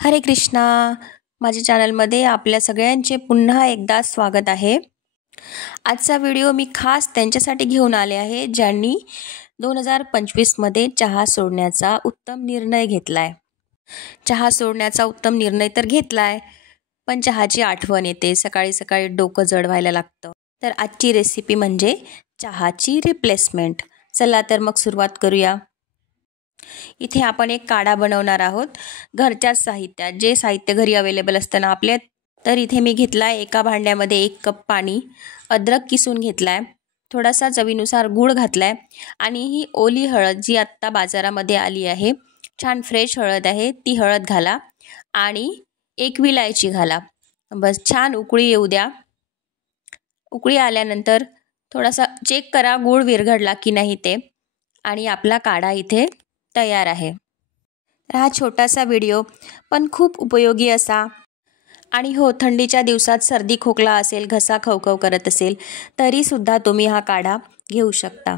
हरे कृष्णा. माझ्या चॅनलमध्ये आपल्या सगळ्यांचे पुन्हा एकदा स्वागत आहे. आजचा व्हिडिओ मी खास त्यांच्यासाठी घेऊन आले आहे ज्यांनी 2025मध्ये चहा सोडण्याचा उत्तम निर्णय घेतलाय. चहा सोडण्याचा उत्तम निर्णय तर घेतलाय, पण चहाची आठवण येते. सकाळी सकाळी डोकं जड व्हायला लागतं. तर आजची रेसिपी म्हणजे चहाची रिप्लेसमेंट. चला तर मग सुरुवात करूया. इथे आपण एक काढा बनवणार आहोत घरच्याच साहित्यात. जे साहित्य घरी अवेलेबल असतं ना आपल्या. तर इथे मी घेतलाय एका भांड्यामध्ये 1 कप पाणी, अद्रक किसून घेतलाय, थोडासा चवीनुसार गूळ घातलाय आणि ही ओली हळद जी आत्ता बाजारामध्ये आली आहे, छान फ्रेश हळद आहे, ती हळद घाला आणि 1 विलायची घाला. बस छान उकळी येऊ द्या. उकळी आल्यानंतर थोडासा चेक करा गूळ विरघळला की नाही ते, आणि आपला काढा इथे तयार आहे. हा छोटासा व्हिडिओ पण खूप उपयोगी असा. आणि हो, थंडीच्या दिवसात सर्दी खोकला असेल, घसा खवखव करत असेल, तरीसुद्धा तुम्ही हा काढा घेऊ शकता.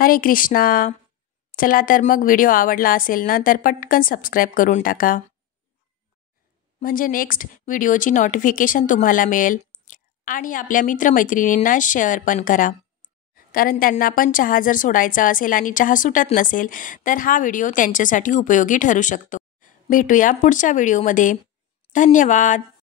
हरे कृष्णा. चला तर मग व्हिडिओ आवडला असेल ना तर पटकन सबस्क्राईब करून टाका, म्हणजे नेक्स्ट व्हिडिओची नोटिफिकेशन तुम्हाला मिळेल. आणि आपल्या मित्रमैत्रिणींना शेअर पण करा, कारण त्यांना पण चहा जर सोडायचा असेल आणि चहा सुटत नसेल तर हा व्हिडिओ त्यांच्यासाठी उपयोगी ठरू शकतो. भेटूया पुढच्या व्हिडिओमध्ये. धन्यवाद.